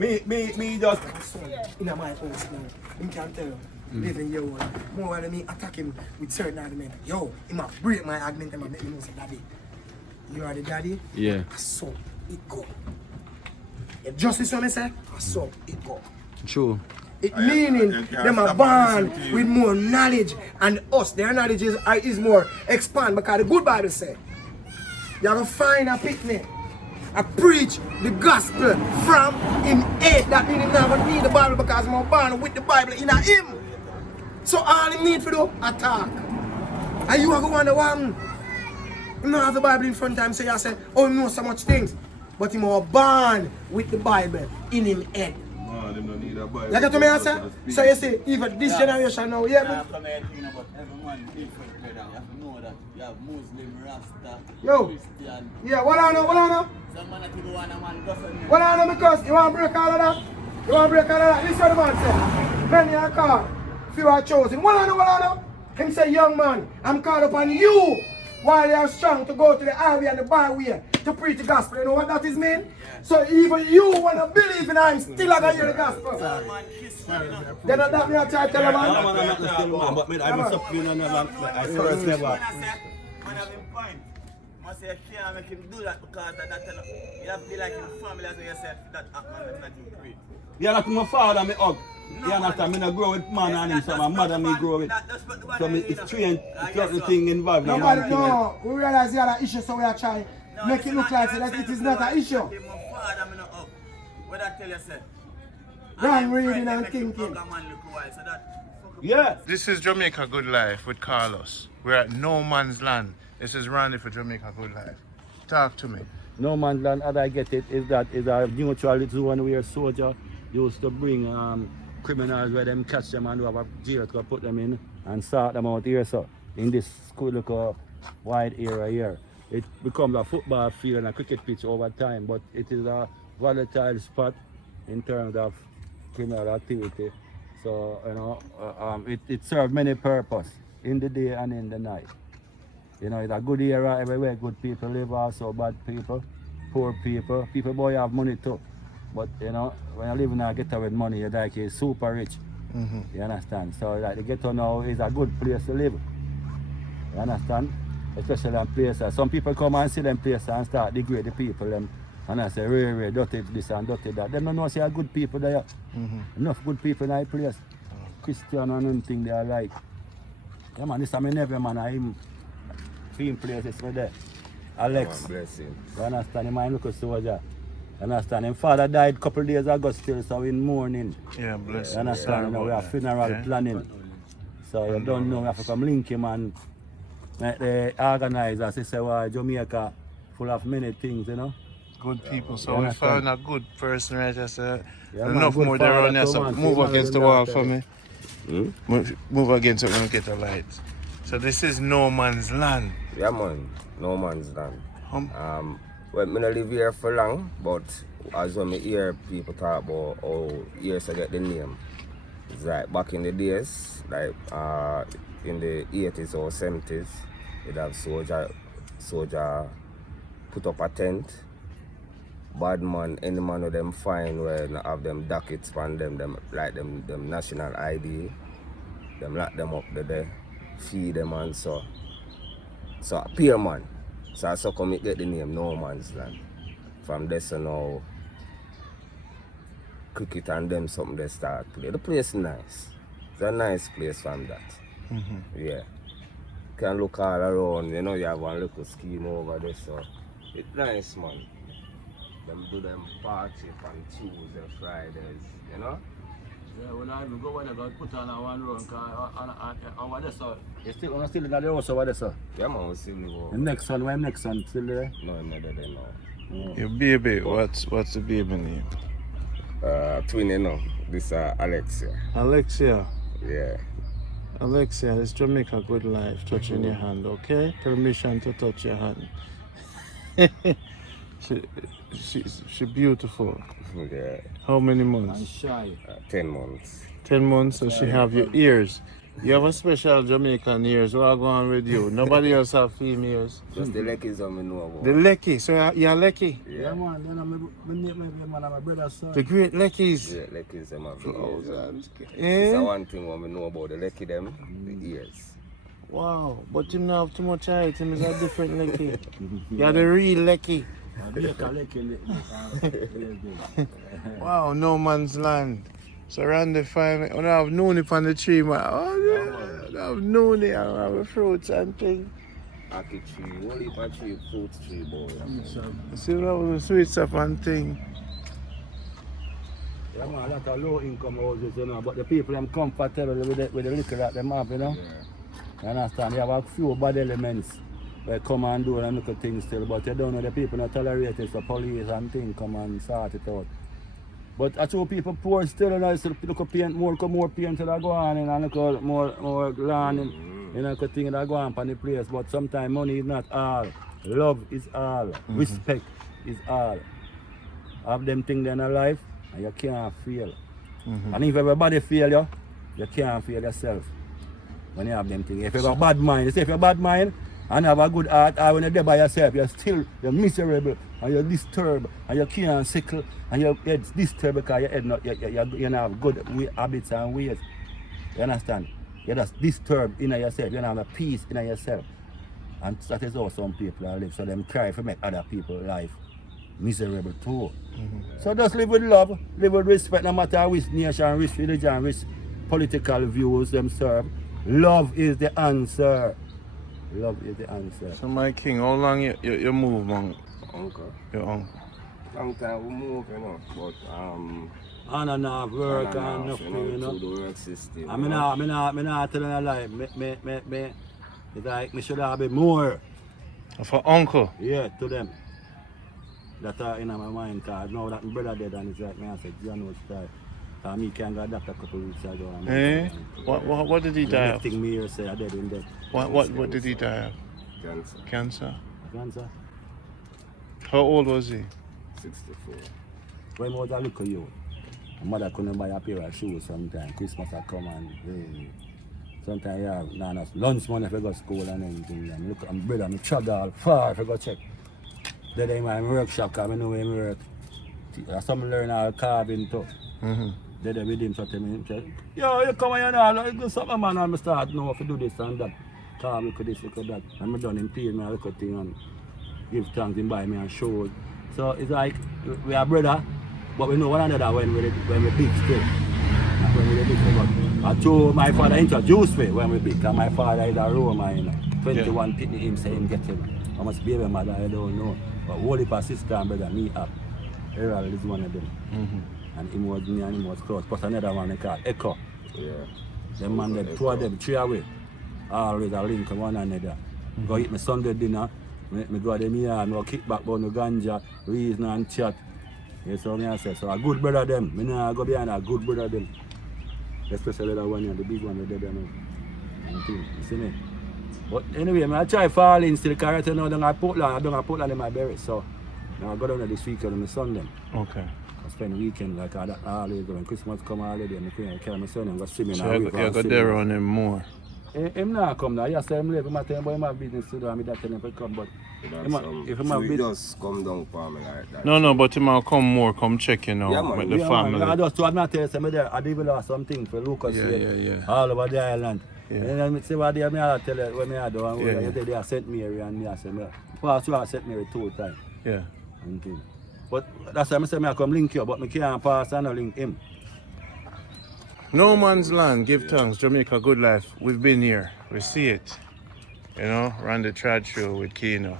Me just in my house now. Him can tell you, living your one. More than me attack him with certain argument. Yo, he might break my argument and make me know say daddy. You are the daddy? Yeah. So it go. You just listen what I say? So it go. True. It meaning them are born with more knowledge and us, their knowledge is more expand because the good Bible say you have to find a picnic. I preach the gospel from him head. That means him never need the Bible because I'm born with the Bible in him. So all he need to do, attack. And you are going to wonder why him not have the Bible in front of him, so you say, oh, he knows so much things. But him was born with the Bible in him head. man, them don't need a Bible. You get to me answer? So you see, even this generation now, yeah, Come here thinking about everyone different, brother. You have to know that you have Muslim, Rasta, Yo. Christian. Yeah, what I know? Some man that you go on a man go for me. What I know because you want to break all of that? You want to break all of that? Listen what the man say. Many are called, few are chosen. What I know? Him say, young man, I'm called upon you while you are strong to go to the highway and the byway to preach the gospel. You know what that is mean? Yeah. So even you want to believe in I'm still going to hear the gospel. Then that me I try to tell you, man. I'm not still man, but me, I'm up you know, I first never. Man have him point. Man say you can't make him do that because that you have to be like in family as yourself that man not you pray. Yeah, like my father, me hug. Yeah, not me not grow with man and him, so my mother me grow with. So me it's three and certain thing involved. Nobody know. We realize you have an issue, so we are trying to make it look like that it is not an issue. What I tell you, sir? Wrong reading and thinking. Yeah. This is Jamaica Good Life with Carlos. We're at No Man's Land. This is Randy for Jamaica Good Life. Talk to me. No man's land, as I get it, is a neutral zone where soldier used to bring criminals where them catch them and have a jail to put them in and sort them out here. So in this school look wide area here, it becomes a football field and a cricket pitch over time, but it is a volatile spot in terms of criminal activity. So you know, it serves many purposes in the day and in the night. You know, it's a good area everywhere. Good people live, also bad people, poor people. People boy have money too. But you know, when you live in a ghetto with money, you're like you're super rich. You understand? So like the ghetto now is a good place to live. You understand? Especially in places. Some people come and see them places and start degrade the people them. And I say, really, dirty this and dirty that. They don't know say good people there. Enough good people in that place. Christian and anything they are like. Yeah man, this is my nephew man, I'm film places for there. Alex. Bless him. You understand? Him mind look a soldier. You understand? His father died a couple of days ago still, so in mourning. Yeah, bless You him. understand? You know, we have funeral planning. So you don't know, we have to come link him and make the organizers. They say, well, Jamaica full of many things, you know. Good people. So You we understand? found a good person right just Yeah, man, enough good more there father on there. too, So man. move See, against the man, wall that, for me. Move against it when we get the light. So this is No Man's Land. Yeah man, No Man's Land. Well, I don't live here for long, but as when I hear people talk about how years I get the name, it's like back in the days, like in the 80s or 70s, you'd have soldier put up a tent. Bad man, any man of them find where they have them dockets on them like them national ID, them lock them up there, feed them and so. So a peer man. So I so come it get the name No Man's Land. From there so now cricket and them something they start play. The place is nice. It's a nice place from that. Yeah. You can look all around, you know, you have one little scheme over there, so it's nice man. Them do them party on Tuesday, Fridays, you know? Yeah, when I go when I go put on a one run and what is so? You still in the house over there, sir? Yeah man, we still live over. The next one, when next one still there? No, I'm not there now. Your baby, what's the baby name? Twin, you know. This Alexia. Alexia. Yeah. Alexia, it's Jamaica Good Life touching your hand, okay? Permission to touch your hand. She beautiful. Yeah. How many And months? shy. 10 months. 10 months, so she have your ears. You have a special Jamaican ears. What go on with you? Nobody else have females. Just the Lekkies that I know about. The Lecky. So you're Lecky? Yeah, man. Then my brother's son. The great Leckies. Yeah, Lekkies them have the Oh, ears. that's It's eh? one thing what I know about the Lekki them, the ears. Wow. But him not have too much height. Him is a different Lecky. You're the real Lecky. Wow, no man's land. So around the fire, when I have known it on the tree, man. Oh, yeah. I've known it. I have fruits and things. Aki tree, only a tree, fruit tree, boy. See, that was a sweet stuff and thing. Yeah, man, a lot of low income houses, you know, but the people are comfortable with the liquor that they have, you know. Yeah. You understand? You have a few bad elements they come and do and little things still, but you don't know the people not tolerate it, so police and things come and sort it out. But I show people poor still, and I still look at paint, more paint that go on, and look at more land, and you know, things that go on the place. But sometimes money is not all, love is all, respect is all. Have them things in your life, and you can't fail. And if everybody fail you, you can't fail yourself. When you have them things. If you have a bad mind, you say if you have a bad mind and have a good heart, or when you're there by yourself, you're miserable and you're disturbed and you can't sickle and your head's disturbed because your head not you don't have good habits and ways. You understand? You're just disturbed in yourself, you don't have a peace in yourself. And that is how some people are live. So them cry to make other people's life miserable too. So just live with love, live with respect, no matter which nation, which religion, which political views them serve. Love is the answer. Love is the answer. So my king, how long you move, man? Uncle. Your uncle. Long time we move, you know, but On and off work and enough, nothing, you know. to the work system. I mean, I tell you a lie. It's like me should have been more. For uncle? Yeah, to them. That are in my mind, because now that my brother dead and it's like me, I said, John was tired. Me can go adapt a couple of weeks ago. Eh? What did he die of? The next thing me here say I dead in dead. What did he die of? Cancer. Cancer? Cancer? How old was he? 64. When I was a little youth, my mother couldn't buy a pair of shoes sometimes. Christmas had come and sometimes yeah, nah, enough lunch money if I go to school and anything. And look at my brother, I travel far if I go check. Then in my workshop, because I know where I work. That's something learn how carving too. Then with him, so tell me, yo, you come here now, do something, man, and I start know to do this and that. Carve, look at this, look at that. And I done him pay me a little thing and give thanks and buy me and show. So it's like, we are brother, but we know one another when we big still. When we big still. I told my father introduced me when we big, and my father is a Roma, you know. 21 pitney him say him get him. I must be a mother, I don't know. But whole heap of sister and brother, me up. Errol is one of them. And him was me and him was close. Plus another one they call Echo. Yeah. Them man, them two of them, three away. Always a link one another. Go eat my Sunday dinner. Me go to them here, me go kick back on the ganja, reason and chat. You see what I say? So a good brother them. Me nah go behind a good brother them. Especially that one here, the big one with them. You see me? But anyway, I try falling still because right now I don't have Portland in my berry. So now I go down there this weekend on my Sunday. Okay. I spend the weekend like that always when Christmas come already and I carry my son and go swimming. So you go there on him more? Him not come now. Yes, I'm late. I'm telling him, but him have business to do and I tell him to come. But if him have business... just come down for me like that. No, but him will come more, come check you know, Yeah, man. with the family. Man, I just told him to tell you, I did lost something for Lucas Yeah. all over the island. Yeah. And then I say what they tell you when I do and you say they are St. Mary and me I say pass you St. Mary 2 times. Yeah. But that's why I say I come link you, but I can't pass and no link him. No man's land, give thanks, Jamaica good life. We've been here, we see it. You know, ran the trad show with Keno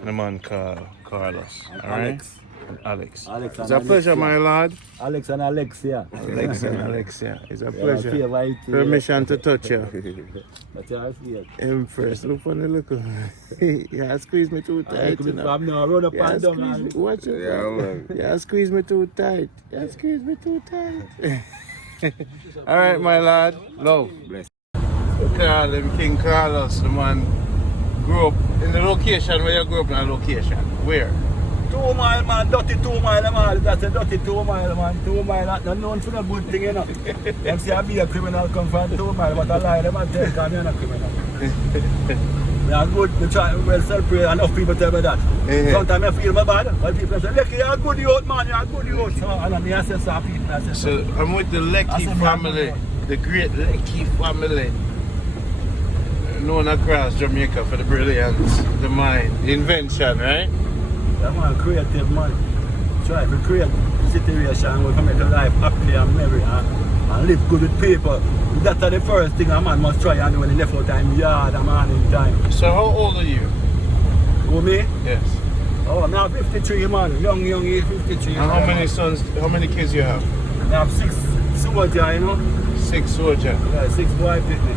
and a man called Carlos. Alright? Alex. It's a pleasure, my lord. Alex and Alexia. Alex and Alexia. It's a pleasure. Favorite, Permission to touch you. But you feel. Empress, look on the look. Yeah, squeeze me too tight. You know. Run up and down. Watch it. Yeah, man. Yeah, squeeze me too tight. Yeah, squeeze me too tight. Alright, my lad. Love. Bless. Call him King Carlos, the man grew up in the location where you grew up in a location. Where? 2 mile, man, dirty 2 mile, man. That's a dirty 2 mile, man. 2 mile, that's not known for a good thing, you know. Them say I be a criminal come from 2 mile, but I lie, them I tell you, I'm not a criminal. We are good, we try, well, celebrate, enough people tell me that. Sometimes I feel my bad, but people say, Lecky, you're a good youth, man, you're a good youth. So, and I say, some people, I say, So I'm with the Lecky family, the great Lecky family. Known across Jamaica for the brilliance, the mind, the invention, right? Yeah, man, creative, man. Try to create a situation where we make a life happy and merry and live good with people. That's the first thing a man must try and do when he left out time yard and man in time. So how old are you? Who, me? Yes. Oh, now 53, man. Young, 53. And how many sons, how many kids you have? I have 6 soldiers, you know. 6 soldiers. Yeah, 6 boys with me.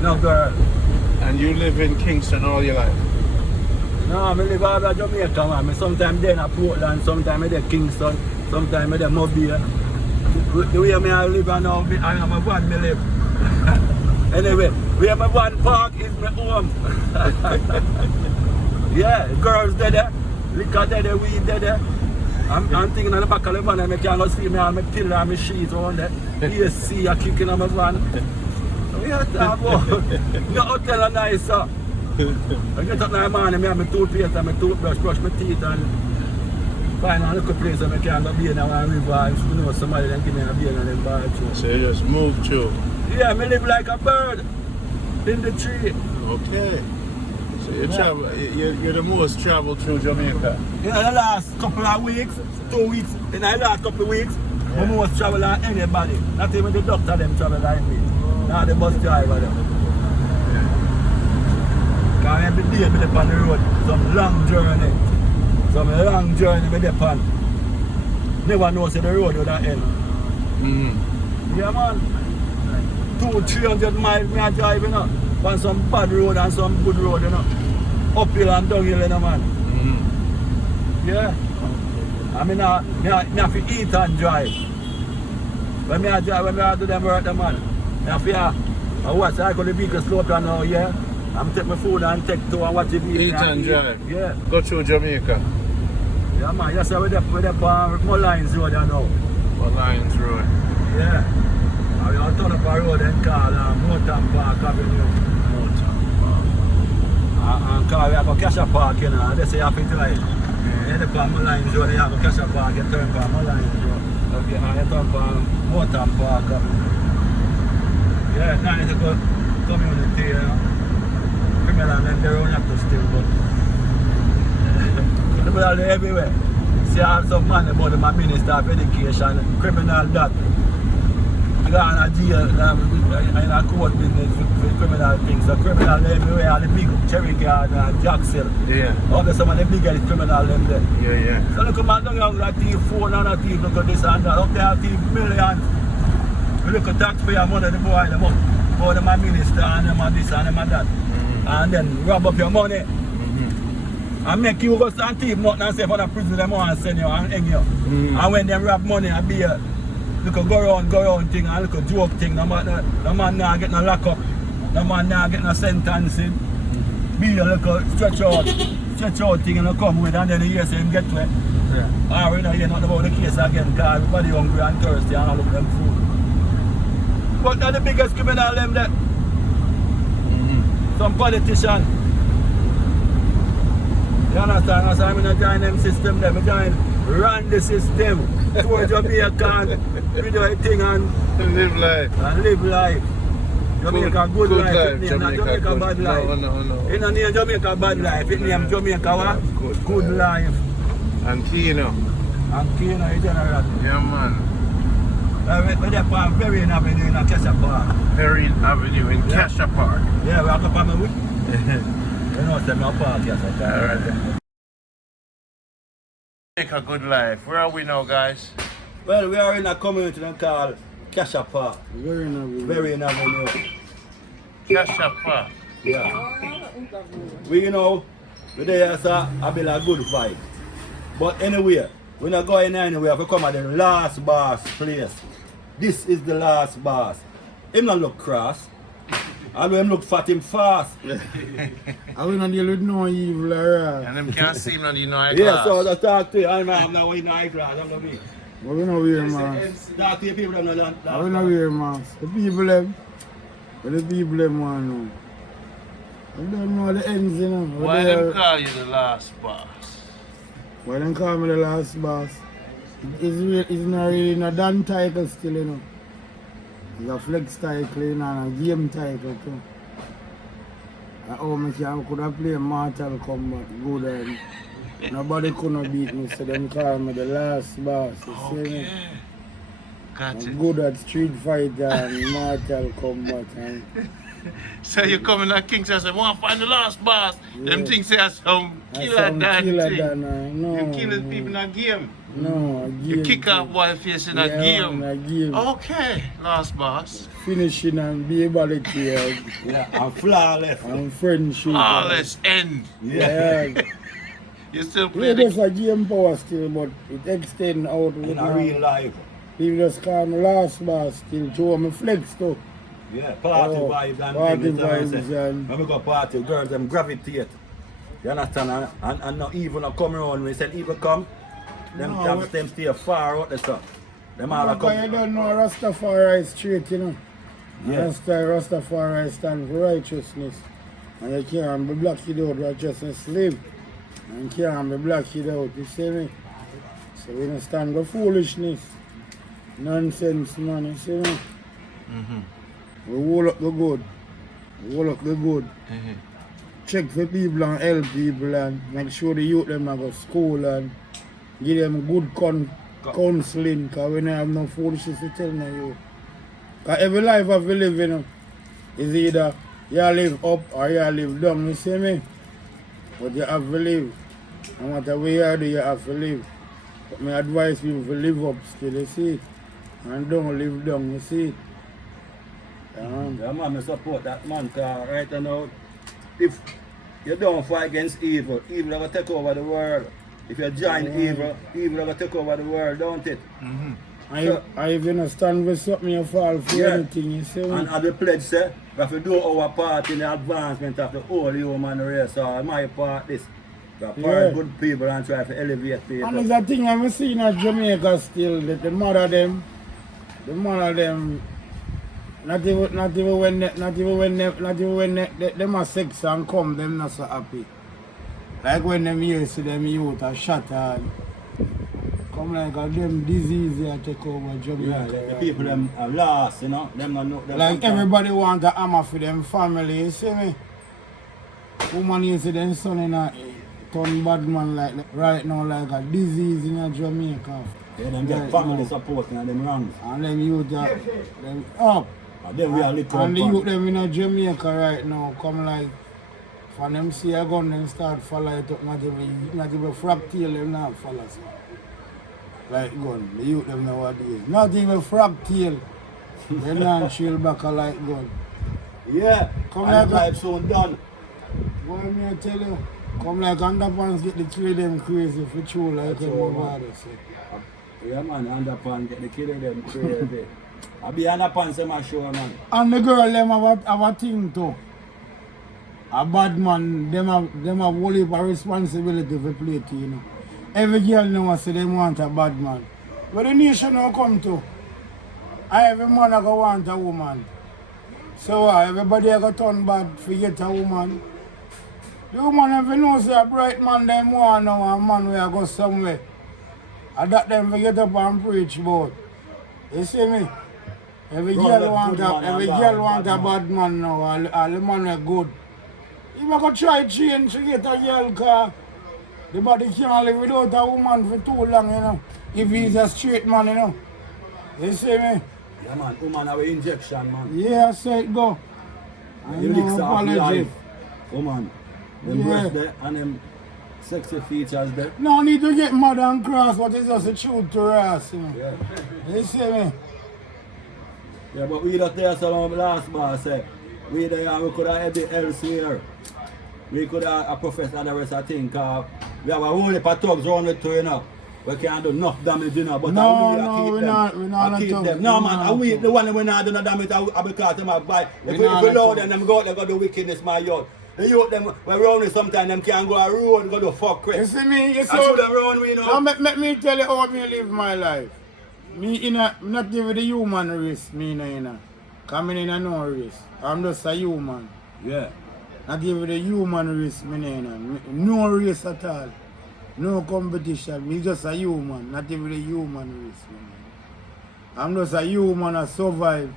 No girl. And you live in Kingston all your life? No, I live out of Jamaica, man. Sometimes there in Portland, sometimes I'm in Kingston, sometimes I'm in Mobile. The way I live now, I am a one, I live. Anyway, where my one park is my home. Yeah, girls there, liquor there, weed there. I'm thinking on the back of the van and I can't see me, I'm a pillar and my sheets on there. You see a kicking on my van. Yeah, no hotel are nice, sir. I get up in the morning, I have my toothpaste and my toothbrush, brush my teeth and find a little place where I can go beer now and river. If you know somebody then give me a beer and then buy it through. So you just move through? Yeah, I live like a bird in the tree. Okay. So you travel, you're the most traveled through Jamaica? In the last couple of weeks, 2 weeks, in the last couple of weeks, I most travel than anybody. Not even the doctor them travel like me. Now the bus driver them. Because every day I be on the road, some long journey. Some long journey I be on. Never know say the road would end. Yeah man. 200-300 miles me I drive, you know. On some bad road and some good road, you know. Uphill and downhill, you know, man. Yeah. I mean, I have to eat and drive. When I drive, when I do them work, man. I have to watch, I go to the vehicle slow down now, yeah. I'm take my food and take to and watch the vehicle. Eat and drive? Yeah. Go through Jamaica? Yeah, man. Yes, we're there on Mullines Road, you know. Mullines Road? Yeah. I'll turn up a road and call Mountain Park Avenue. And call we have a Cassava Park, you know, and they say you have to drive. Yeah, they're on Mullines Road, you have a Cassava Park, you turn for Mullines Road. Okay, and you turn for Mountain Park Avenue. Yeah, now it's a good community, you know. Criminal and they're on up to still, but people are everywhere. See, I have some man about my Minister of Education, criminal that. I got in a jail, in a court business with criminal things. So criminal everywhere, all the big Cherry Garden and Jackson. Yeah. All the some of the biggest criminal them there. Yeah, yeah. So look at man down here, that thief phone and a thief, look at this and that. Up there, thief millions. We look at taxpayer money, the boy them up. Go to my minister and them and this and them and that. And then rob up your money. And make you go and thief nothing and say for the prison them want to send you and hang you. And when they rob money and be a look a go around thing and look a joke thing, no man now get no lock up, no man now get no sentencing. Be a little stretch out thing and come with and then you hear say him get to it. Yeah. Or you know hear nothing about the case again because everybody hungry and thirsty and all look them food. But they're the biggest criminal them there. Some politician. You understand? I'm going to join them system there. I run the system for Jamaica, we do a thing and live life. Jamaica good life. Jamaica bad life. No. It don't name Jamaica bad life. It name Jamaica what? Good life. And Kino. And Kino in general. Yeah man. We're there on Berrien Avenue in Cassava Park. Berrien Avenue in Cassava Park. Yeah, we're up on the wood. You know, it's a park, yes. Alright. Make a good life. Where are we now, guys? Well, we are in a community called Cassava Park. Berrien Avenue. Cassava Park. Yeah. We know, we're there as a bit of good vibe. But anyway, we're not going anywhere. We come at the last boss place. This is the last boss. Him not look cross. Although him look fat, him fast. I will not deal with no evil or And them can't see him not in no eye Yeah, glass. so I talk to you. I'm not wearing eyeglass. I'm not me. But we not wear mask. Talk to you people. I'm not. I will not wear mask. The people them. But the people them want to know. I don't know the ends, you know. Why them call you the last boss? Why them call me the last boss? It's not really a done title still, you know. It's a flex title, you know, and a game title too. I could have played Mortal Kombat good and nobody couldn't beat me, so them call me the last boss. You see me? Got it. I'm good at Street Fighter and Mortal Kombat. And So you come in at Kingston and say, want to find the last boss. Them things say some killer than thing. No, You kill people in a game. no, a game. You kick off boy face in a game. In a game. Okay, last boss. Finishing and be able to Yeah, I'm flawless. and friendship. Flawless end. Yeah. You still Yeah, play there's the... a game power still, but it extend out with In a real life. People just call me last boss still, show me flex too. Yeah, party Oh, vibes and party things, you know what I'm vibes saying? and- When we go party, girls them gravitate. You understand? And not evil not come around. When they say evil come, them No, camps them stay far out the stuff. Them all are Because you come. don't know Rastafari is straight, you know. Yeah. Rastafari stand for righteousness. And you can't be blocked out righteousness live. And you can't be blocked out, you see me? So we don't stand for foolishness. Nonsense, man, you see me? We hold up the good. We hold up the good. Check for people and help people and make sure the youth them go to school and give them good counseling, because we don't have no foolishness to tell no youth. Because every life of we live, you know, is either you live up or you live down, you see me? But you have to live. No matter where you do, you have to live. But my advise people to live up still, you see it? And don't live down, you see it? Yeah, man, I support that man, because right now, if you don't fight against evil, evil will take over the world. If you join evil, evil will take over the world, don't it? I even stand with something you fall for anything, you see me? And as the pledge say, we have to do our part in the advancement of the whole human race. So my part this. We are part good people and try to elevate people. And there's a thing I'm seeing at Jamaica still, that the mother them, not even when them are sex and come, them not so happy. Like when them hear see them youth are shot and come like a them disease here take over Jamaica. Yeah, the people them are lost, you know. Them not know. Them Like everybody want a hammer for them family, you see me? Woman you see them son in a turn bad man like right now like a disease in Jamaica. Yeah, them get family support and them runs. And them youth are them up. And then we are little And the youth them in Jamaica right now come like for them see a gun them start follow it up, not even frog tail them not follow so. Like gun, the youth them nowadays. Not even frog tail. They not chill back a like gun. Yeah, Come and like life soon done. What me I tell you? Come like underpants get the kill them crazy for true like my father say. Yeah man, underpants get the kid of them crazy. I be underpants in my show man. And the girl them have a thing too. A bad man, them have whole heap of responsibility for play to, you know. Every girl know say they want a bad man. But the nation now come to. Every man go want a woman. So everybody go turn bad for get a woman. The woman if you know say a bright man them want now a man where go somewhere. And that them for get up and preach about. You see me? Every girl want a bad man now, all the man are good. If I could try change to get a girl car, the body can't live without a woman for too long, you know. If he's a straight man, you know. You see me? Yeah man, woman have an injection man. Yeah, I say it go. The licks of life. Woman, them breasts there and them sexy features there. No need to get mad and cross, but it's just a truth to us, you know. Yeah. You see me? Yeah, but we don't tell some last boss say, we there we could have had elsewhere. We could have a professor and the rest of things. We have a whole heap of thugs around the two, you know. We can't do enough damage, you know, but No, we no, keep we them. not- we not I keep tough. them. No, We man, not we tough. the one that we not do no damage because them have buy. If we not load tough. them go out, they go do wickedness, my yard. The youth them, when round it sometimes, them can't go a road, go do fuck You crap. see me? You I show them see, round, we now know. let me tell you how me live my life. Me not give the human race, me in. Coming in a no race. I'm just a human. Yeah. Not give the human race, me in. No race at all. No competition. Me just a human. Not give the human race, me. I'm just a human, I survive.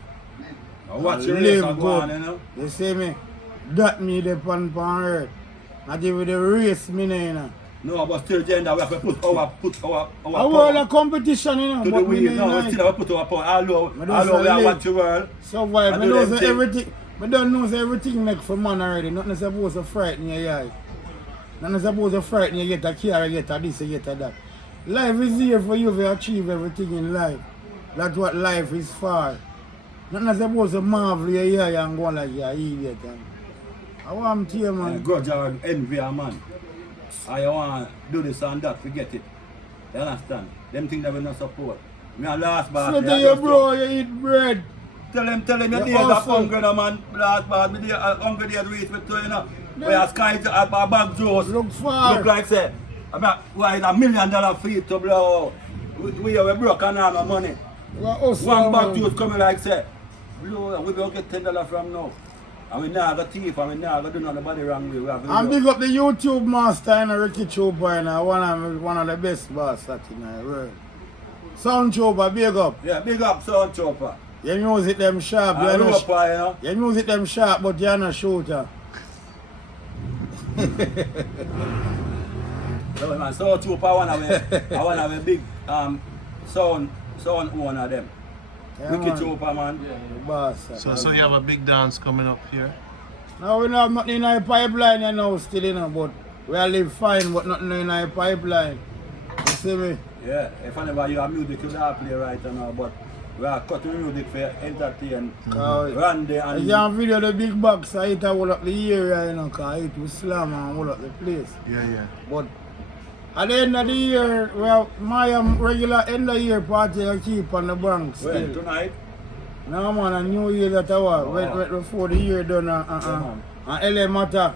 I watch your live race and go good. on, you know. You see me? That me the pan earth. Not give the race, me in. No, but still, gender, we have to put our I want a competition, you know. to the But me wheel. No, we still have to put our power. Although don't we are live. watch the world. survive. And I do know them say thing. everything. I don't know say everything make for man already. Nothing supposed to frighten you, yeah. Nothing supposed to frighten you, get a car, you get a this, you get a that. Life is here for you to achieve everything in life. That's what life is for. Nothing supposed to marvel you, yeah, and go like you're an idiot. I want to hear, man. Grudge or envy a man. I want to do this and that, forget it. You understand? Them things that we not support. Me a last bar. Say to your bro, you eat bread. Tell him your You days of awful. hungry, no, man. Last bar, me day hungry days reach with you, you know. Where a sky to a bag juice. Look far. Look like say, I mean, why is $1 million feet to blow? We broke and all my money. One bag juice coming like say, blow, we will get $10 from now. And we not go thief and we not go do nobody wrong way. We have to And do. big up the YouTube master and Ricky Chopper and one of the best boss that in the world. Sound Chopper, big up. Yeah, big up Sound Chopper. Your music them sharp, I you're grew not up, you know. your music them sharp, but you're not shooter. So, man, Sound Chopper, I want to have a big sound owner them. Yeah, Wicked man. Chopper, man. The boss. So you have a big dance coming up here? Now we don't have nothing in our pipeline you know still you know, but we all live fine but nothing in our pipeline. You see me? Yeah, if whenever you have music, you don't play right now, but we are cutting music for entertain. Randy I and can video the big box, I hit hold up the area, you know, because it was slam and hold up the place. Yeah. But at the end of the year, well, my regular end of year party I keep on the Bronx well, still. tonight. No man, a New Year that I was, right before the year done, and LA Matter,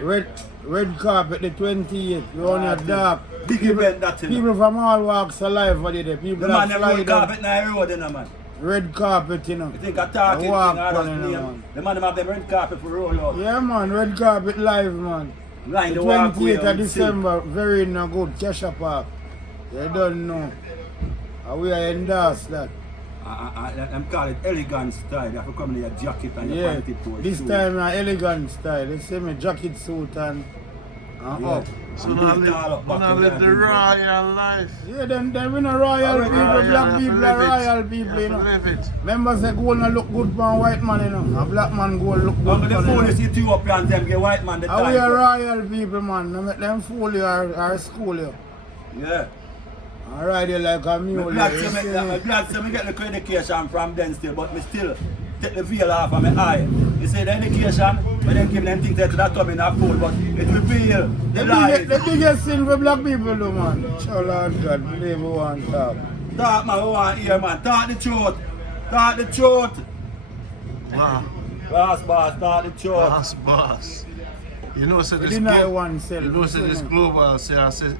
red carpet the 28th, we only a dark. Big event that you know. People from all walks of life are there. People The man that never fly red down, carpet now road, you know, man. red carpet, you know. You think a talking thing, walk all on, that you know, name. man. The man them have them red carpet for roll out. Yeah man, red carpet live man. Line The the walkway 28th of and December, very no good, Cassava Park. You don't know. And we are endorse that. I'm call it elegant style. You have to come in your jacket and your Yeah, panty post. this time an elegant style. You see me jacket suit and up. So now live the royal life. Yeah, then we no royal people, black people are royal people, you know. Live it. Members say gold no look good for a white man, you know. A black man gold look good Uncle for the them. police Ethiopians them get white man the And we are time. royal people, man. No make them fool you or school you. Yeah. I ride you like a My mule. glad you to see me, me? glad to me get the education from them still, but me still take the veil off of my eye. You say the education, but then give them things that to that come in a pool, but it reveal the lies. The biggest sin for black people do, man. Show Lord God, believe we want talk. Talk man, we want hear man. Talk the truth. Talk the truth. Wow. Boss, talk the truth. Boss. You know, say We this deny global, oneself. you know, say you this see me? global, say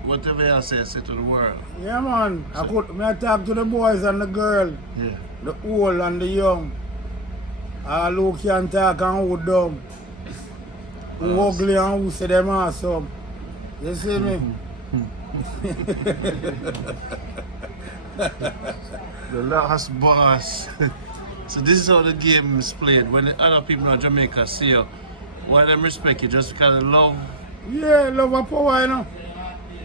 whatever I say to the world. Yeah, man. I talk to the boys and the girl, Yeah. the old and the young. All who can talk and who dumb. Who ugly and who say them awesome. You see me? The last boss. So this is how the game is played. When the other people in Jamaica see you, why them respect you just because of love. Yeah, love and power, you know.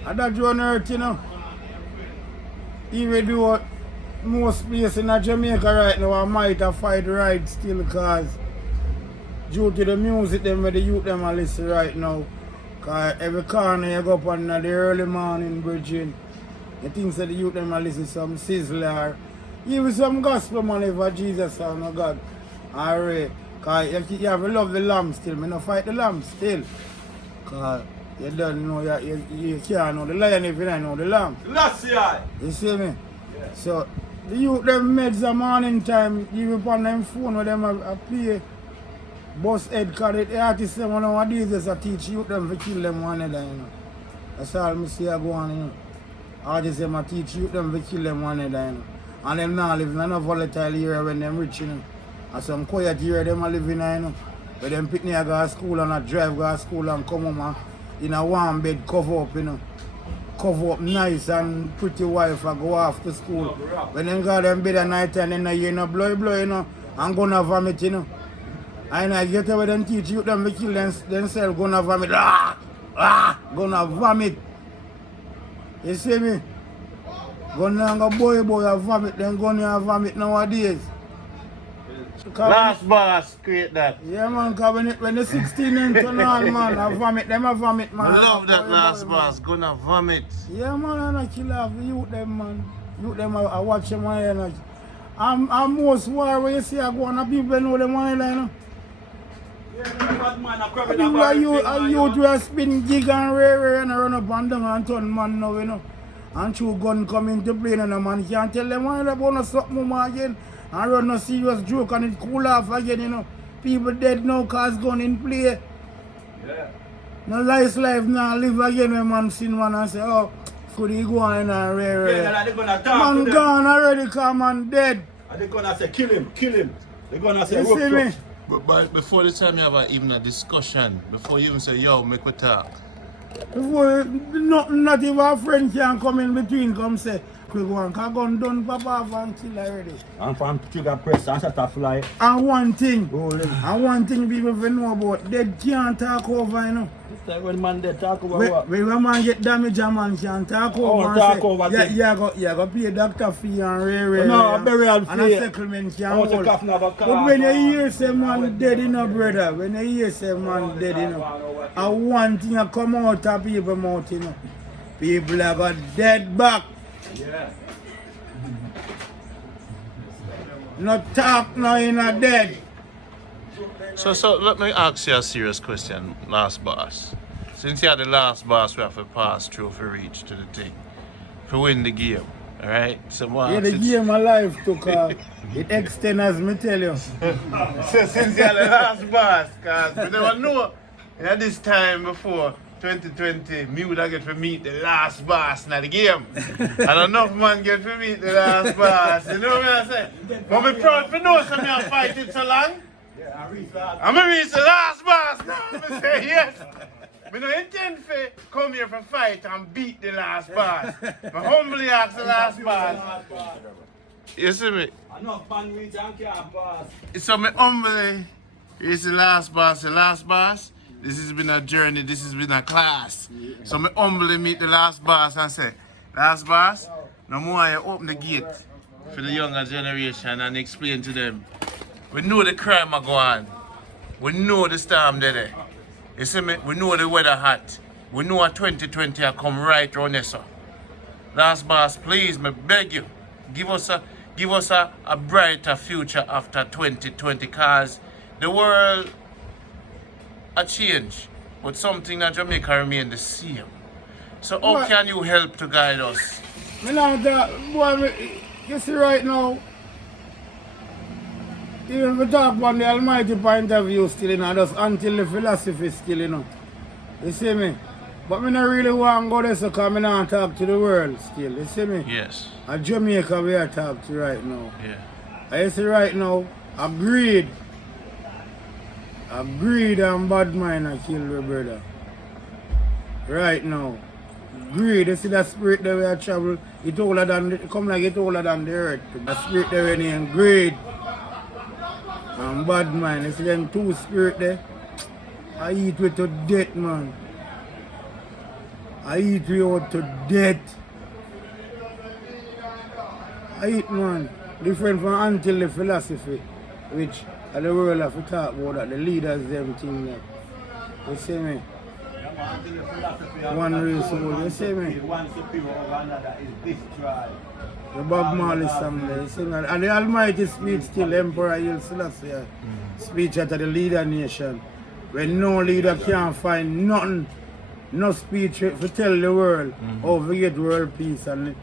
And that you on earth, you know. Even though most places in Jamaica right now I might have fight right still cause due to the music them where the youth them are listen right now. Cause every corner you go up on the early morning bridging, you think that the youth them are listen some sizzler. Even some gospel money for Jesus or no God. Alright. Cause you have to love the lamb still. Me no fight the lamb still. Cause You don't know, you can't know the lion if you don't know the lamb. Last year. You see me? So, the youth them meds the morning time, give upon them phone with them a play. Bus head card, the artist them one nowadays just a teach youth them to kill them one another, you know. That's all I see I go on, you know. Artists them a teach youth them to kill them one another, you know. And them now live in a volatile area when them rich, you know. And some quiet area them a live in, you know. Where them pick me a go to school and a drive go to school and come home and in a warm bed cover up, you know. Cover up nice and pretty wife and go off to school. When them go them bed at night and then you know blow, you know, and gonna vomit, you know. And I get away them teach you them to kill themselves gonna vomit. Gonna vomit. You see me? Gonna go boy a vomit, then gonna vomit nowadays. Last boss create that. Yeah man, cause when the 16 and turn on man, I vomit, them a vomit man. I love that last boss, gonna vomit. Yeah man, and I kill off the youth them man. Youth them I watch them and I'm most war where you see I go on a people know them one you know. People are youth who spin gig and rare and run up and down and turn man now, you know. And true gun come into play and a man can't tell them why they wanna stop more again. And run a serious joke and it cool off again, you know. People dead now cause gun in play. Yeah. No nice life now live again when man seen one and say, oh, could he go on and rare. Yeah, they're gonna talk Man to gone already, come man dead. And they're gonna say, kill him. They're gonna say, You see me? But before the time you have even a discussion, before you even say, yo, make we talk. Before not even a friend can come in between, come say, quick one, cause gun done pop off and kill already. And from trigger press and shut off fly. And one thing Rolling. people know about, dead can't talk over, you know. It's like when man they talk about When a man get damaged, a man can't talk over and talk say, over thing. you go pay doctor fee and rare. No, a burial and a fee. settlement can How much hold. a coffin of a car? But when you hear say man dead, you know, brother, when you hear say man dead, you know, and one thing a come out of people mouth, you know, people have got dead back. Yeah. Not talk now in a dead. So let me ask you a serious question, last boss. Since you're the last boss, we have to pass through for reach to the thing. To win the game. Alright? So Yeah, the game of life took it extend as me tell you. So since you're the last boss, cause we never know at this time before 2020, me would have get to meet the last boss in the game. And enough man get to meet the last boss. You know what I say? But me proud for know some you fight it so long. I'm gonna reach the last boss now. I'm gonna say yes. I don't intend to come here for fight and beat the last boss. I humbly ask the last boss. You see me? Enough man reach and can't pass. So me humbly is the last boss. The last boss, this has been a journey, this has been a class. So me humbly meet the last boss and say, last boss, no more you open the gate for the younger generation and explain to them. We know the crime are going on. We know the storm there. You see me? We know the weather hot. We know a 2020 will come right around there, sir. Last boss, please, me beg you, give us a brighter future after 2020, cause the world a change, but something that Jamaica remain the same. So how can you help to guide us? Me now boy, you see right now, even if we talk about the almighty point of view still, you know, just until the philosophy still, you know. You see me? But me not really want to go there so because I don't talk to the world still, you see me? Yes. At Jamaica we are talk to right now. Yeah. I see right now, a greed and bad mind I kill the brother. Right now. Greed, you see that spirit that we are travel, it older than come like it older than the earth. The spirit that we named greed and bad mind. You see them two spirit there. I eat with to death, man. I eat with you to death. I eat, man. Different from until the philosophy, which the world have to talk about that, the leaders them thing there. You see me? One race world, you see me? One superior over another is destroyed. The Bob Marley song there, you see me? And the Almighty speech still, Emperor Haile Selassie speech at the leader nation. When no leader can't find nothing no speech to tell the world how we get world peace and